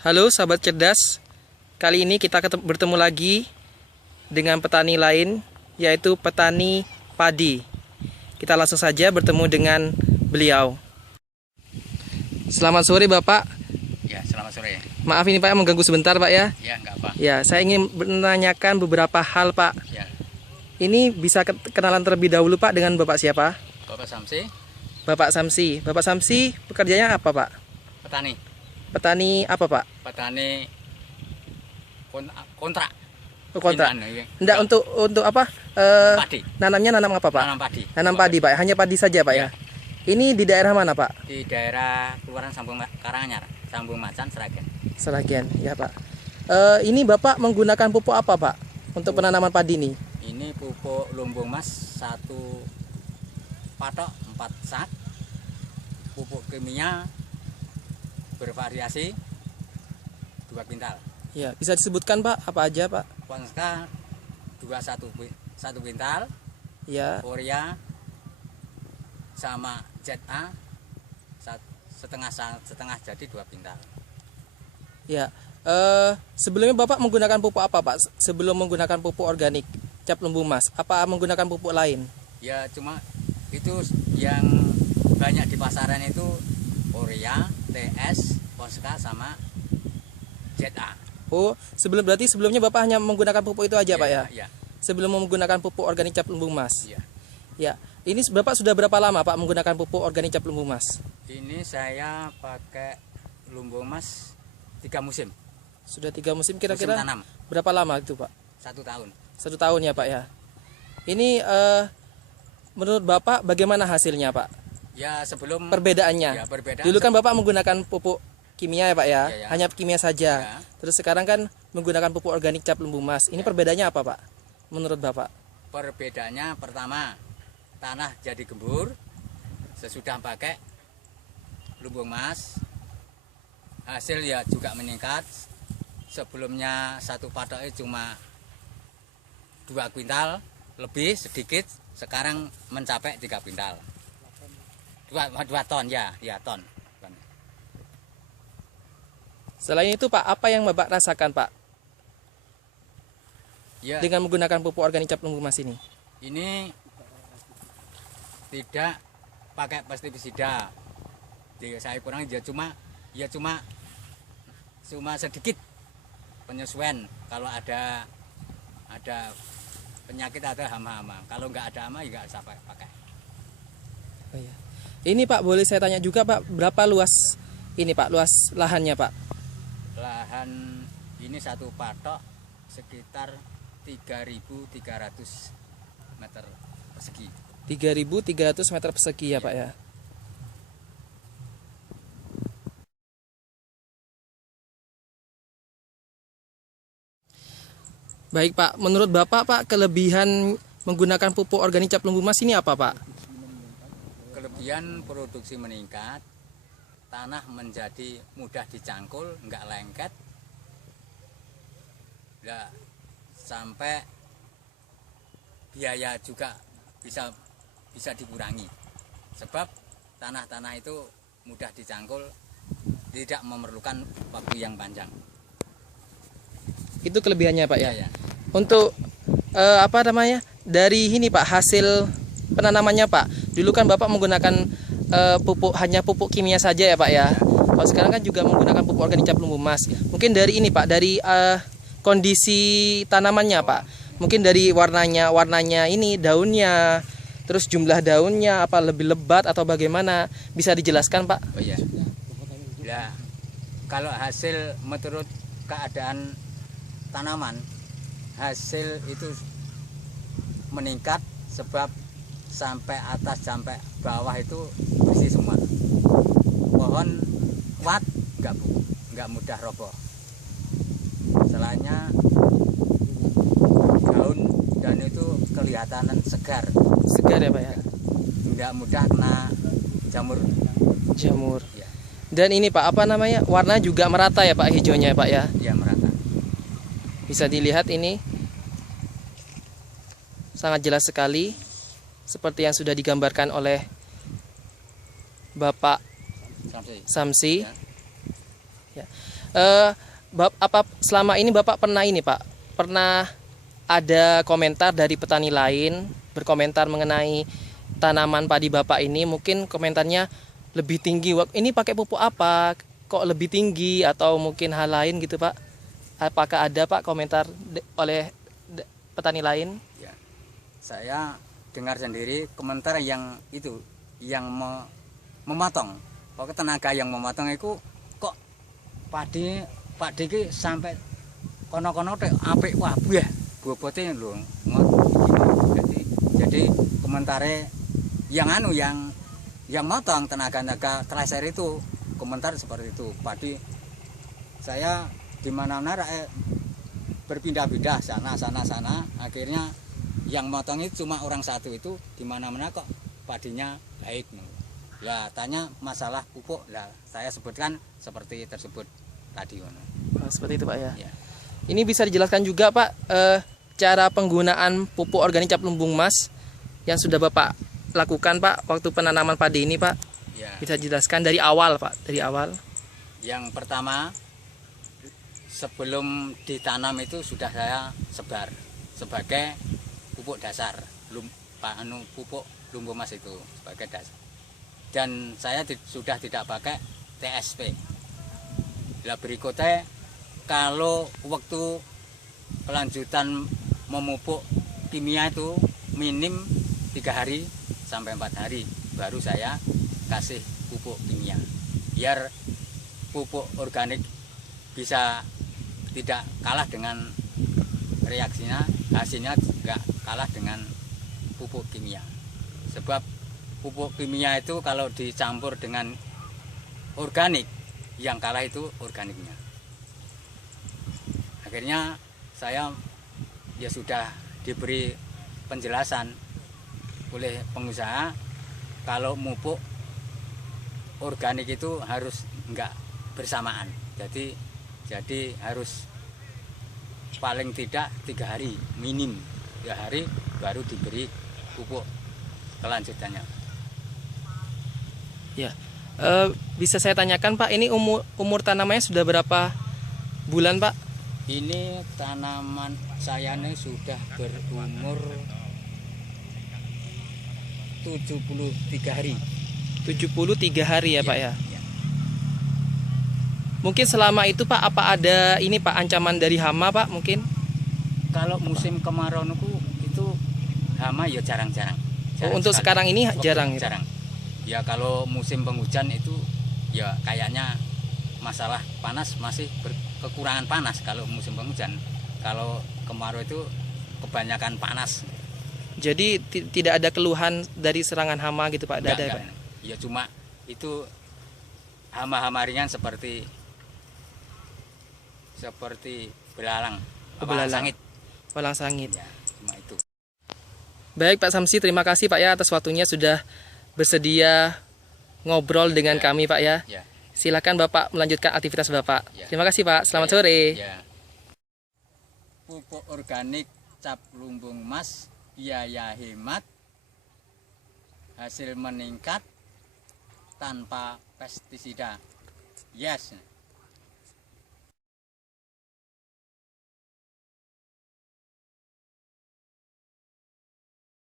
Halo sahabat cerdas, kali ini kita bertemu lagi dengan petani lain, yaitu petani padi. Kita langsung saja bertemu dengan beliau. Selamat sore Bapak. Ya, selamat sore. Maaf ini Pak mengganggu sebentar Pak ya. Ya, enggak apa. Ya, saya ingin menanyakan beberapa hal Pak. Ya, Ini bisa kenalan terlebih dahulu Pak dengan Bapak siapa? Bapak Samsi, Bapak Samsi. Bapak Samsi pekerjaannya apa Pak? petani. Petani apa Pak? Petani kontrak. Kontrak. Pindahan, ya. Enggak untuk apa? Padi. Nanamnya nanam apa Pak? Nanam padi. Nanam padi Pak, hanya padi saja Pak ya. Ini di daerah mana Pak? Di daerah Kelurahan Sambung Karanganyar, Sambung Macan, Sragen. Seragen, ya Pak. Ini Bapak menggunakan pupuk apa Pak untuk penanaman padi ini? Ini pupuk lumbung mas 1 patok 4 sak. Pupuk kimia bervariasi 2 kuintal. Ya, bisa disebutkan Pak apa aja Pak? Ponska 1 kuintal. Ya, Urea sama ZA setengah jadi 2 kuintal. ya. Sebelumnya Bapak menggunakan pupuk apa Pak? Sebelum menggunakan pupuk organik cap lumbung mas, apa menggunakan pupuk lain? Ya cuma itu yang banyak di pasaran itu urea, TS, Ponska sama ZA. Oh, berarti sebelumnya Bapak hanya menggunakan pupuk itu aja Pak ya? Ya. Sebelum menggunakan pupuk organik cap lumbung mas. Ya. Ya. Ini Bapak sudah berapa lama Pak menggunakan pupuk organik cap lumbung mas? Ini saya pakai lumbung mas 3 musim. Sudah 3 musim Musim kira-kira? tanam Berapa lama itu Pak? 1 tahun. 1 tahun ya Pak ya. Ini menurut Bapak bagaimana hasilnya Pak? Ya sebelum Perbedaannya. ya, perbedaan Dulu kan Bapak menggunakan pupuk kimia ya Pak ya, Ya. hanya kimia saja. Ya. Terus sekarang kan menggunakan pupuk organik cap lumbung mas. Ini perbedaannya apa Pak? Menurut Bapak? Perbedaannya pertama tanah jadi gembur sesudah pakai lumbung mas, hasil ya juga meningkat. Sebelumnya 1 patoknya cuma 2 kuintal lebih sedikit, sekarang mencapai 3 kuintal. 2 ton ya ton. Selain itu Pak, apa yang Bapak rasakan Pak Ya, dengan menggunakan pupuk organik cap lumbung mas ini? ini tidak pakai pestisida. Jadi saya kurang cuma sedikit penyesuaian kalau ada penyakit atau hama-hama. Kalau nggak ada hama ya nggak usah pakai. Oh, iya. Ini Pak, boleh saya tanya juga Pak, berapa luas ini Pak, luas lahannya Pak? Lahan ini 1 patok sekitar 3.300 meter persegi. 3.300 meter persegi ya Pak ya. Baik Pak, menurut Bapak Pak, kelebihan menggunakan pupuk organik cap lumbung mas ini apa Pak? Kelebihan produksi meningkat, tanah menjadi mudah dicangkul, nggak lengket, nggak sampai biaya juga bisa dikurangi. Sebab tanah-tanah itu mudah dicangkul, tidak memerlukan waktu yang panjang. Itu kelebihannya Pak ya. Ya. Untuk apa namanya? Dari ini Pak, hasil penanamannya Pak. Dulu kan Bapak menggunakan hanya pupuk kimia saja ya Pak ya. Kalau sekarang kan juga menggunakan pupuk organik cap lumbung mas. Mungkin dari ini Pak, dari kondisi tanamannya Pak. Mungkin dari warnanya ini daunnya, terus jumlah daunnya apa lebih lebat atau bagaimana, bisa dijelaskan Pak? Oh iya. Ya, kalau hasil menurut keadaan tanaman, hasil itu meningkat sebab sampai atas sampai bawah itu bersih semua. Pohon kuat, nggak mudah roboh. Selainnya daun dan itu kelihatan segar. Segar ya Pak ya. Nggak mudah kena jamur. Ya, Dan ini Pak, apa namanya? Warna juga merata ya Pak, hijaunya Pak ya. ya merata. Bisa dilihat ini sangat jelas sekali seperti yang sudah digambarkan oleh Bapak Samsi. Ya. Ya. Apa selama ini Bapak pernah ini Pak, pernah ada komentar dari petani lain berkomentar mengenai tanaman padi Bapak ini, mungkin komentarnya lebih tinggi, ini pakai pupuk apa kok lebih tinggi, atau mungkin hal lain gitu Pak? Apakah ada Pak komentar oleh petani lain? Ya, saya dengar sendiri komentar yang itu, yang memotong. Pokoknya tenaga yang memotong itu kok padi ki sampai kono-kono tek apik wabah bobote lho. Jadi komentare yang yang motong tenaga tracer itu komentar seperti itu. Padi saya di mana-mana berpindah-pindah sana, akhirnya yang motong itu cuma orang satu itu, di mana-mana kok padinya baik. Lah tanya masalah pupuk, lah saya sebutkan seperti tersebut tadi. Seperti itu Pak ya. Ya. Ini bisa dijelaskan juga Pak cara penggunaan pupuk organik cap lumbung emas yang sudah Bapak lakukan Pak waktu penanaman padi ini Pak. Ya. Bisa dijelaskan dari awal Pak, dari awal. Yang pertama, sebelum ditanam itu sudah saya sebar sebagai pupuk dasar, pupuk lumbung emas itu sebagai dasar. Dan saya sudah tidak pakai TSP. Lah berikutnya kalau waktu kelanjutan memupuk kimia itu minim 3 hari sampai 4 hari baru saya kasih pupuk kimia, biar pupuk organik bisa tidak kalah dengan reaksinya, hasilnya juga kalah dengan pupuk kimia. Sebab pupuk kimia itu kalau dicampur dengan organik, yang kalah itu organiknya. Akhirnya saya ya sudah diberi penjelasan oleh pengusaha kalau pupuk organik itu harus enggak bersamaan. Jadi harus paling tidak 3 hari, minim 3 hari baru diberi pupuk kelanjutannya. Ya, bisa saya tanyakan Pak, ini umur tanamannya sudah berapa bulan Pak? Ini tanaman saya ini sudah berumur 73 hari. 73 hari ya Pak ya. Ya. Mungkin selama itu Pak, apa ada ini Pak ancaman dari hama Pak mungkin? Kalau musim kemarau itu hama ya jarang-jarang. Untuk sekarang ini jarang. Jarang. Ya kalau musim penghujan itu ya kayaknya masalah panas masih kekurangan panas kalau musim penghujan. Kalau kemarau itu kebanyakan panas. Jadi tidak ada keluhan dari serangan hama gitu Pak? Tidak ada ya Pak? Ya cuma itu hama-hama ringan seperti belalang, sangit. Walang sangit. Ya, cuma itu. Baik Pak Samsi, terima kasih Pak ya atas waktunya sudah bersedia ngobrol dengan kami Pak ya. Ya. Silakan Bapak melanjutkan aktivitas Bapak. Ya. Terima kasih Pak. Selamat sore. Ya. Pupuk organik cap lumbung emas, biaya hemat, hasil meningkat tanpa pestisida. Yes.